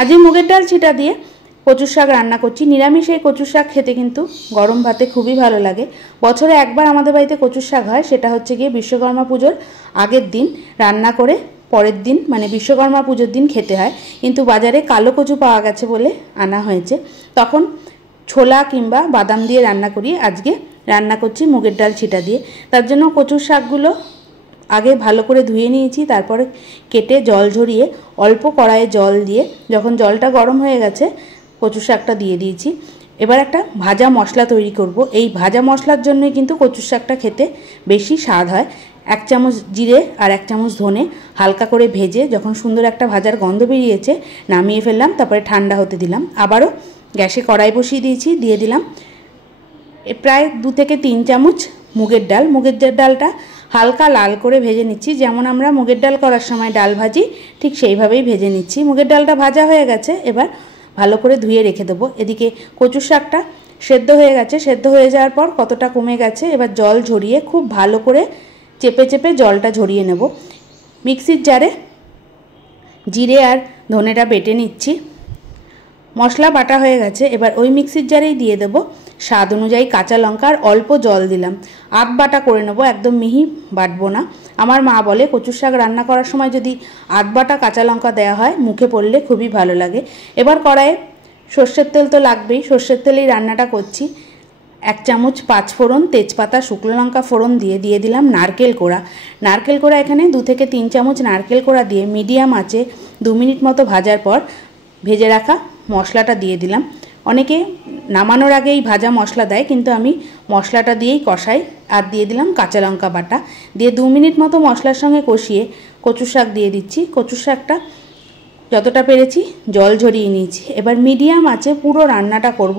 আজ এই মুগের ডাল ছিটা দিয়ে কচুর শাক রান্না করছি। নিরামিষ এই কচুর শাক খেতে কিন্তু গরম ভাতে খুবই ভালো লাগে। বছরে একবার আমাদের বাড়িতে কচুর শাক হয়, সেটা হচ্ছে গিয়ে বিশ্বকর্মা পুজোর আগের দিন রান্না করে পরের দিন মানে বিশ্বকর্মা পুজোর দিন খেতে হয়। কিন্তু বাজারে কালো কচু পাওয়া গেছে বলে আনা হয়েছে। তখন ছোলা কিংবা বাদাম দিয়ে রান্না করি, আজকে রান্না করছি মুগের ডাল ছিটা দিয়ে। তার জন্য কচুর শাকগুলো আগে ভালো করে ধুয়ে নিয়েছি, তারপরে কেটে জল ঝরিয়ে অল্প কড়াইয়ে জল দিয়ে যখন জলটা গরম হয়ে গেছে কচু শাকটা দিয়ে দিয়েছি। এবার একটা ভাজা মশলা তৈরি করব। এই ভাজা মশলার জন্যই কিন্তু কচু শাকটা খেতে বেশি স্বাদ হয়। 1 চামচ জিরে আর 1 চামচ ধনে হালকা করে ভেজে যখন সুন্দর একটা ভাজার গন্ধ বেরিয়েছে নামিয়ে ফেললাম, তারপরে ঠান্ডা হতে দিলাম। আবারও গ্যাসে কড়াই বসিয়ে দিয়েছি, দিয়ে দিলাম প্রায় 2 থেকে 3 চামচ মুগের ডাল। মুগের ডালটা হালকা লাল করে ভেজে নিচ্ছি, যেমন আমরা মুগের ডাল করার সময় ডাল ভাজি ঠিক সেইভাবেই ভেজে নিচ্ছি। মুগের ডালটা ভাজা হয়ে গেছে, এবার ভালো করে ধুয়ে রেখে দেবো। এদিকে কচুর শাকটা সেদ্ধ হয়ে গেছে, সেদ্ধ হয়ে যাওয়ার পর কতটা কমে গেছে, এবার জল ঝরিয়ে খুব ভালো করে চেপে চেপে জলটা ঝরিয়ে নেব। মিক্সির জারে জিরে আর ধনেটা বেটে নিচ্ছি। মশলা বাটা হয়ে গেছে, এবার ওই মিক্সির জারেই দিয়ে দেবো স্বাদ অনুযায়ী কাঁচা লঙ্কা আর অল্প জল দিলাম। আধ বাটা করে নেবো, একদম মিহি বাটবো না। আমার মা বলে কচুর শাক রান্না করার সময় যদি আধ বাটা কাঁচা লঙ্কা দেওয়া হয় মুখে পড়লে খুবই ভালো লাগে। এবার কড়াইয়ে সর্ষের তেল তো লাগবেই, সর্ষের তেলেই রান্নাটা করছি। 1 চামচ 5 ফোড়ন, তেজপাতা, শুকনো লঙ্কা ফোড়ন দিয়ে দিলাম নারকেল কোড়া। নারকেল কোড়া এখানে 2 থেকে 3 চামচ নারকেল কোড়া দিয়ে মিডিয়াম আঁচে 2 মিনিট মতো ভাজার পর ভেজে রাখা মশলাটা দিয়ে দিলাম। অনেকে নামানোর আগেই ভাজা মশলা দেয়, কিন্তু আমি মশলাটা দিয়েই কষাই। আর দিয়ে দিলাম কাঁচা লঙ্কা বাটা, দিয়ে 2 মিনিট মতো মশলার সঙ্গে কষিয়ে কচুর শাক দিয়ে দিচ্ছি। কচুর শাকটা যতটা পেরেছি জল ঝরিয়ে নিয়েছি। এবার মিডিয়াম আঁচে পুরো রান্নাটা করব।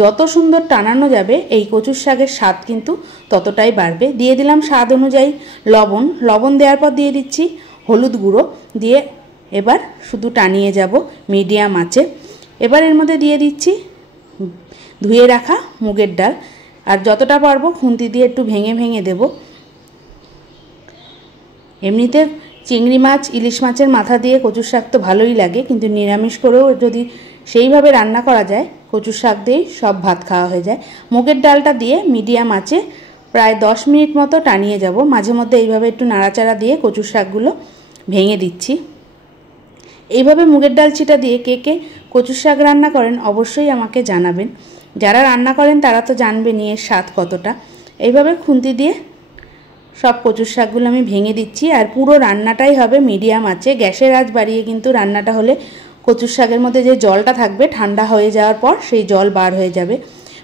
যত সুন্দর টানানো যাবে এই কচুর শাকের স্বাদ কিন্তু ততটাই বাড়বে। দিয়ে দিলাম স্বাদ অনুযায়ী লবণ দেওয়ার পর দিয়ে দিচ্ছি হলুদ গুঁড়ো, দিয়ে এবার শুধু টানিয়ে যাব মিডিয়াম আঁচে। এবার এর মধ্যে দিয়ে দিচ্ছি ধুয়ে রাখা মুগের ডাল, আর যতটা পারবো খুন্তি দিয়ে একটু ভেঙে ভেঙে দেব। এমনিতে চিংড়ি মাছ, ইলিশ মাছের মাথা দিয়ে কচুর শাক তো ভালোই লাগে, কিন্তু নিরামিষ করেও যদি সেইভাবে রান্না করা যায় কচুর শাক দিয়েই সব ভাত খাওয়া হয়ে যায়। মুগের ডালটা দিয়ে মিডিয়াম আঁচে প্রায় 10 মিনিট মতো টানিয়ে যাব। মাঝে মধ্যে এইভাবে একটু নাড়াচাড়া দিয়ে কচুর শাকগুলো ভেঙে দিচ্ছি। এইভাবে মুগের ডাল ছিটা দিয়ে কে কে কচুর শাক রান্না করেন অবশ্যই আমাকে জানাবেন। যারা রান্না করেন তারা তো জানবেনই এর স্বাদ কতটা। এইভাবে খুন্তি দিয়ে সব কচুর শাকগুলো আমি ভেঙে দিচ্ছি, আর পুরো রান্নাটাই হবে মিডিয়াম আঁচে। গ্যাসের আঁচ বাড়িয়ে কিন্তু রান্নাটা হলে কচুর শাকের মধ্যে যে জলটা থাকবে ঠান্ডা হয়ে যাওয়ার পর সেই জল বার হয়ে যাবে।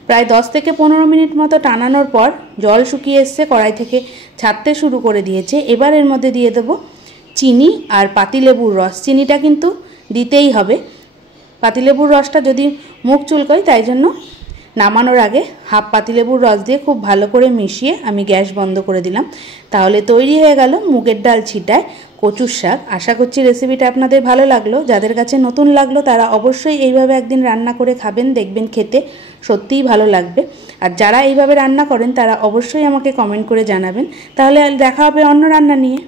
প্রায় 10 থেকে 15 মিনিট মতো টানানোর পর জল শুকিয়ে এসছে, কড়াই থেকে ছাড়তে শুরু করে দিয়েছে। এবার এর মধ্যে দিয়ে দেবো চিনি আর পাতিলেবুর রস। চিনিটা কিন্তু দিতেই হবে, পাতিলেবুর রসটা যদি মুখ চুলকোয় তাই জন্য নামানোর আগে হাফ পাতিলেবুর রস দিয়ে খুব ভালো করে মিশিয়ে আমি গ্যাস বন্ধ করে দিলাম। তাহলে তৈরি হয়ে গেল মুগের ডাল ছিটায় কচুর শাক। আশা করছি রেসিপিটা আপনাদের ভালো লাগলো। যাদের কাছে নতুন লাগলো তারা অবশ্যই এইভাবে একদিন রান্না করে খাবেন, দেখবেন খেতে সত্যিই ভালো লাগবে। আর যারা এইভাবে রান্না করেন তারা অবশ্যই আমাকে কমেন্ট করে জানাবেন। তাহলে দেখা হবে অন্য রান্না নিয়ে।